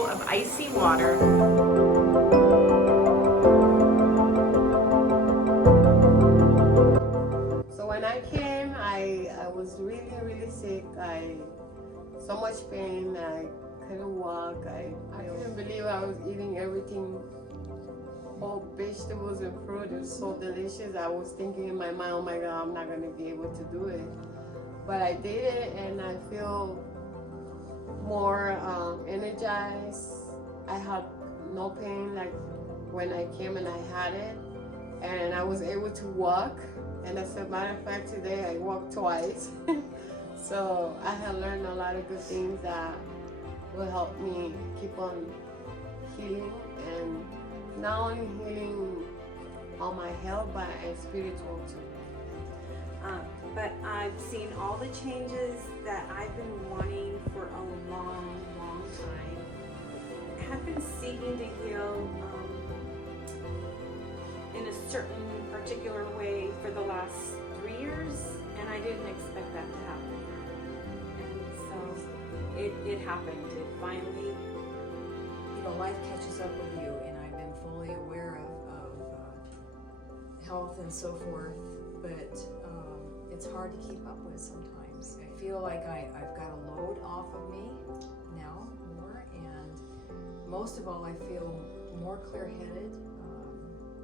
bowl of icy water. So when I came, I was really sick. So much pain. I couldn't walk. I couldn't believe I was eating everything, all vegetables and fruit. It was so delicious. I was thinking in my mind, oh my God, I'm not going to be able to do it. But I did it, and I feel more energized. I had no pain like when I came and I had it, and I was able to walk. And as a matter of fact, today I walked twice. So I have learned a lot of good things that will help me keep on healing, and not only healing on my health, but spiritual too. But I've seen all the changes that I've been wanting for a long time. I've been seeking to heal in a certain particular way for the last 3 years, and I didn't expect that to happen. And so it happened. It finally, life catches up with you, and I've been fully aware of health and so forth, but it's hard to keep up with sometimes. I feel like I've got a load off of me now more, and most of all, I feel more clear-headed.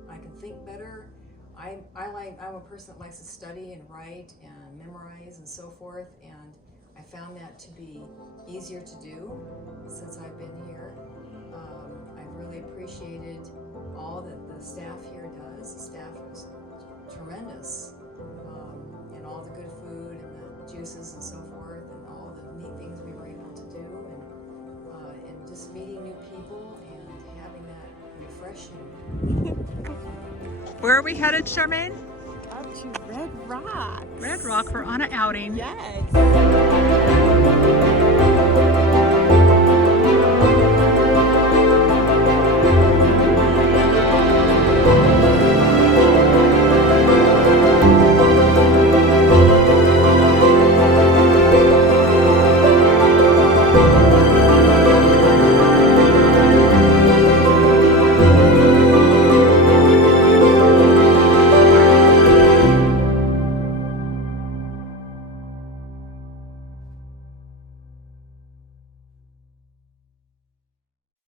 I can think better. I'm a person that likes to study and write and memorize and so forth, and I found that to be easier to do since I've been here. I've really appreciated all that the staff here does. The staff is tremendous, and all the good food and the juices and so forth, and all the neat things we were able to do, and just meeting new people and having that refreshing. Where are we headed, Charmaine? Up to Red Rock. Red Rock. We're on an outing. Yes.